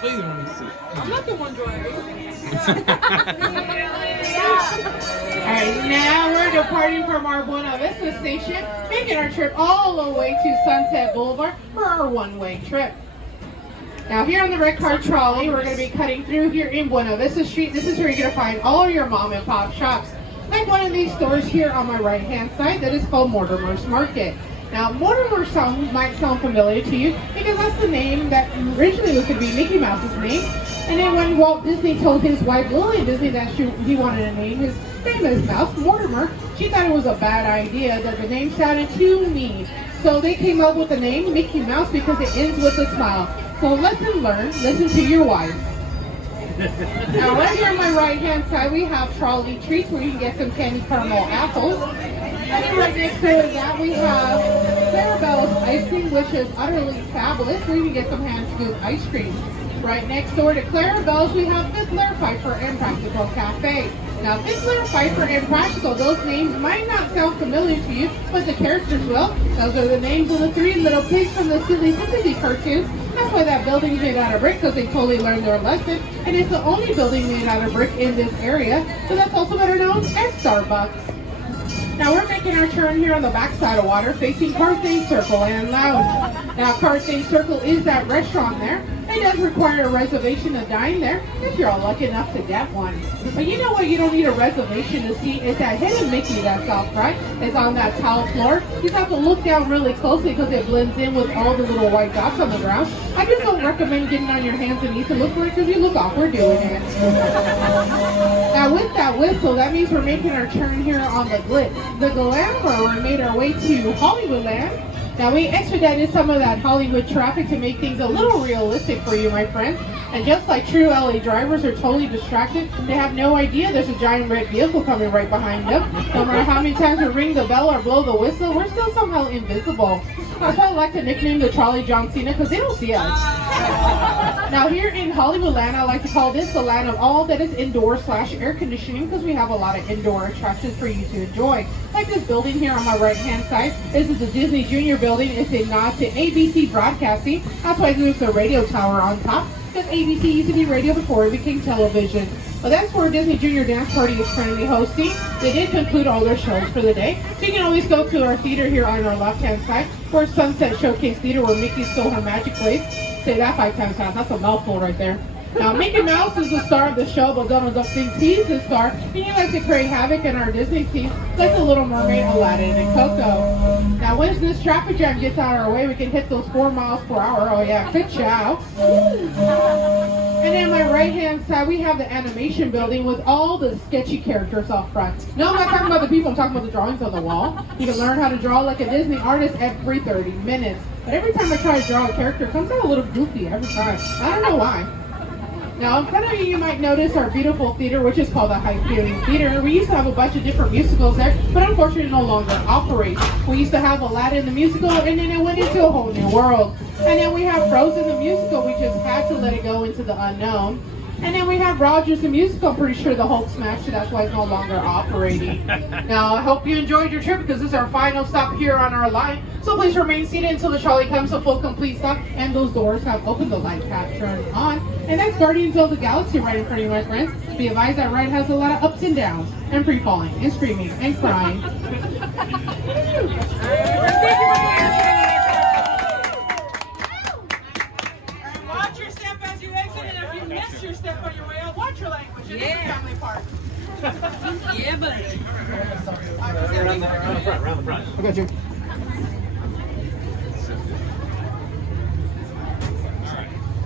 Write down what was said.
Please let me see. I'm not the one driving. Alright, now we're departing from our Buena Vista station, making our trip all the way to Sunset Boulevard for our one-way trip. Now here on the red car trolley, we're going to be cutting through here in Buena Vista Street. This is where you're going to find all your mom and pop shops. Like one of these stores here on my right hand side that is called Mortimer's Market. Now Mortimer's might sound familiar to you because that's the name that originally was going to be Mickey Mouse's name. And then when Walt Disney told his wife Lillian Disney that he wanted to name his famous mouse Mortimer, she thought it was a bad idea, that the name sounded too mean. So they came up with the name Mickey Mouse because it ends with a smile. So lesson learned, listen to your wife. Now right here on my right hand side we have Trolley treats where you can get some candy caramel apples. And then right next to that we have Clarabelle's ice cream, which is utterly fabulous, where you can get some hand scoop ice cream. Right next door to Clarabelle's we have Fiddler, Piper, and Practical Cafe. Now Fiddler, Piper, and Practical, those names might not sound familiar to you, but the characters will. Those are the names of the three little pigs from the Silly Sympathy cartoons. That's why that building's made out of brick, because they totally learned their lesson. And it's the only building made out of brick in this area. So that's also better known as Starbucks. Now we're making our turn here on the backside of water, facing Carthay Circle and Lounge. Now Carthay Circle is that restaurant there. It does require a reservation to dine there, if you're all lucky enough to get one. But you know what you don't need a reservation to see is that hidden Mickey that's out front. It's on that tile floor. You just have to look down really closely because it blends in with all the little white dots on the ground. I just don't recommend getting on your hands and knees to look for it because you look awkward doing it. Now with that whistle, that means we're making our turn here on the Glitz. The Glamour, we made our way to Hollywoodland. Now we expedited some of that Hollywood traffic to make things a little realistic for you, my friends. And just like true LA drivers are totally distracted, they have no idea there's a giant red vehicle coming right behind them. No matter how many times we ring the bell or blow the whistle, we're still somehow invisible. That's why I like to nickname the trolley John Cena, because they don't see us. Now here in Hollywoodland, I like to call this the land of all that is indoor / air conditioning, because we have a lot of indoor attractions for you to enjoy. Like this building here on my right hand side. This is the Disney Junior building. It's a nod to ABC Broadcasting. That's why there's a radio tower on top, because ABC used to be radio before it became television. Well, that's where Disney Junior Dance Party is currently hosting. They did conclude all their shows for the day. So you can always go to our theater here on our left-hand side, or Sunset Showcase Theater, where Mickey stole her magic place. Say that 5 times fast. That's a mouthful right there. Now, Mickey Mouse is the star of the show, but Donald Duck thinks he's the star, and he likes to create havoc in our Disney theme, like the Little Mermaid, Aladdin, and Coco. Now, once this traffic jam gets out of our way, we can hit those 4 miles per hour. Oh yeah, good job. And then my right-hand side, we have the animation building with all the sketchy characters up front. No, I'm not talking about the people, I'm talking about the drawings on the wall. You can learn how to draw like a Disney artist every 30 minutes. But every time I try to draw a character, it comes out a little goofy every time. I don't know why. Now, in front of you might notice our beautiful theater, which is called the Hyperion Theater. We used to have a bunch of different musicals there, but unfortunately no longer operates. We used to have Aladdin the musical, and then it went into a whole new world. And then we have Frozen the musical. We just had to let it go into the unknown. And then we have Rogers the musical. I'm pretty sure the Hulk smashed it. That's why it's no longer operating. Now, I hope you enjoyed your trip because this is our final stop here on our line. So please remain seated until the trolley comes to full complete stop and those doors have opened, the lights have turned on. And that's Guardians of the Galaxy right in front of you, my friends. Be advised that ride has a lot of ups and downs and free-falling and screaming and crying. Watch your step as you exit, and if you miss your step on your way out, watch your language. It's a family park. Yeah, buddy. Around the front. I got you.